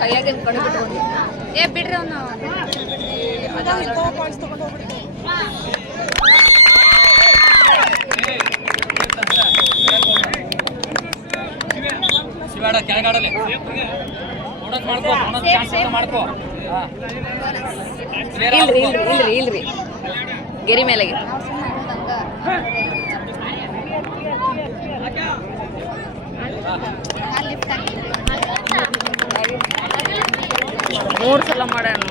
ಕೈಯಾಗ ಕಡೆ ಬಿಟ್ಕೊಂಡು ಏ ಬಿಡ್ರಿ ಅವನು ಶಿವಾಡ ಕೆಳಗಾಡಲಿ ಮಾಡ್ಕೋ ಇಲ್ರಿ ಗೆರಿ ಮೇಲೆ ಮೂರು ಸಲ ಮಾಡೋಣ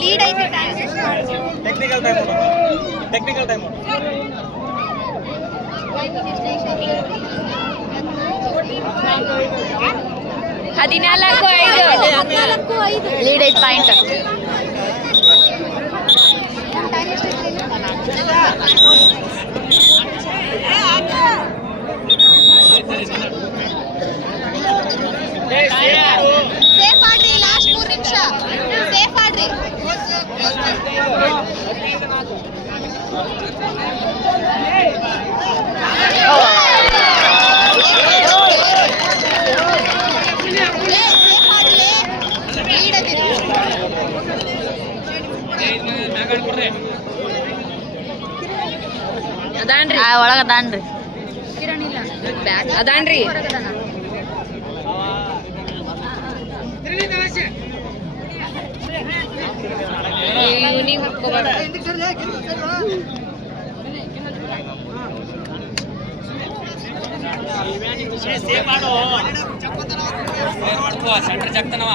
ಲೀಡ್ ಐತೆ technical time 14-5 lead 8 point. Safe ಆಡ್ರಿ, ಲಾಸ್ಟ್ 3 ನಿಮಿಷ ಸೇಫ್ ಆಡ್ರಿ. ಅದಾನ್ರಿ ಒಳಗ ಅದಾನ್ರಿ ಅದಾನ್ರಿ ನೀವು ಹುಡ್ಕೋಬೇಡ. ಸೆಂಟರ್ ಜಗ್ತಾನವ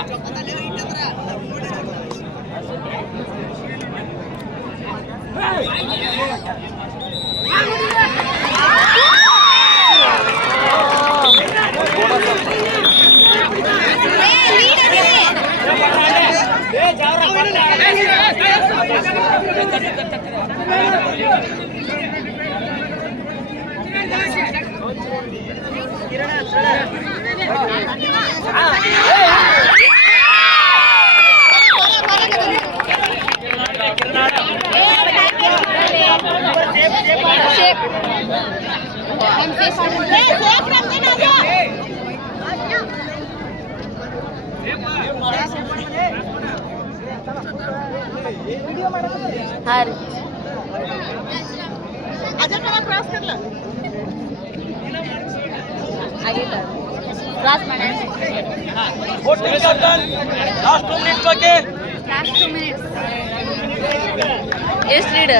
ಎಷ್ಟು ಲೀಡ್?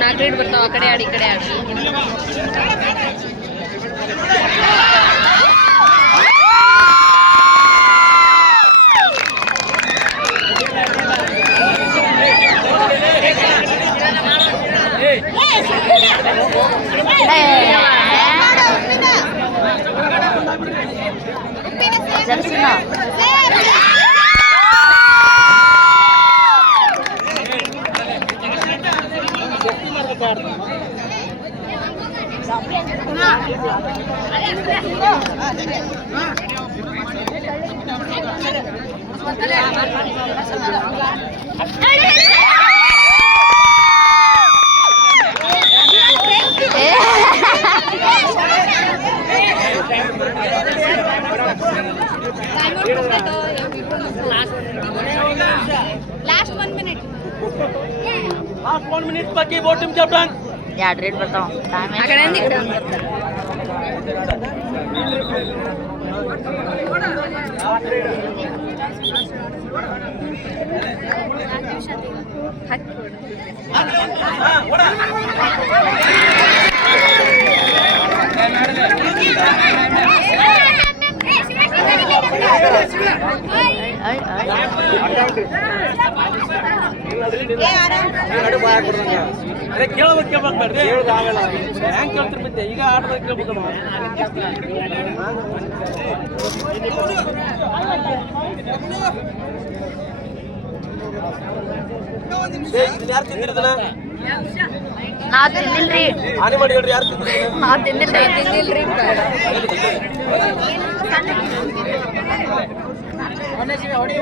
4 ಲೀಡ್ ಬರ್ತಾವ. ಆ ಕಡೆ ಆಡಿ ಈ ಕಡೆ ಆಡಿ. Last 1 minute. Last 1 minute baki board team captain. Yeah, red bertao. Akan nanti kita. ಅದೇ ಕೇಳ್ಬೇಕು ಬೇಡ್ರಿ ಹೆಂಗ್ ಕೇಳ್ತಿರ್ ಮತ್ತೆ ಈಗ ಆಟದಾಗ ಕೇಳ್ಬೇಕಮ್ಮ ಯಾರು ತಿಂದಿರ್ತಾನ ನಾ ತಿಂದಿಲ್ರಿ ಹಾನಿ ಮಾಡಿ ಹೇಳ್ರಿ ಯಾರು ತಿಂದಿರ್ತಾನ ನಾ ತಿಂದಿಲ್ರಿ ಹೊಡಿ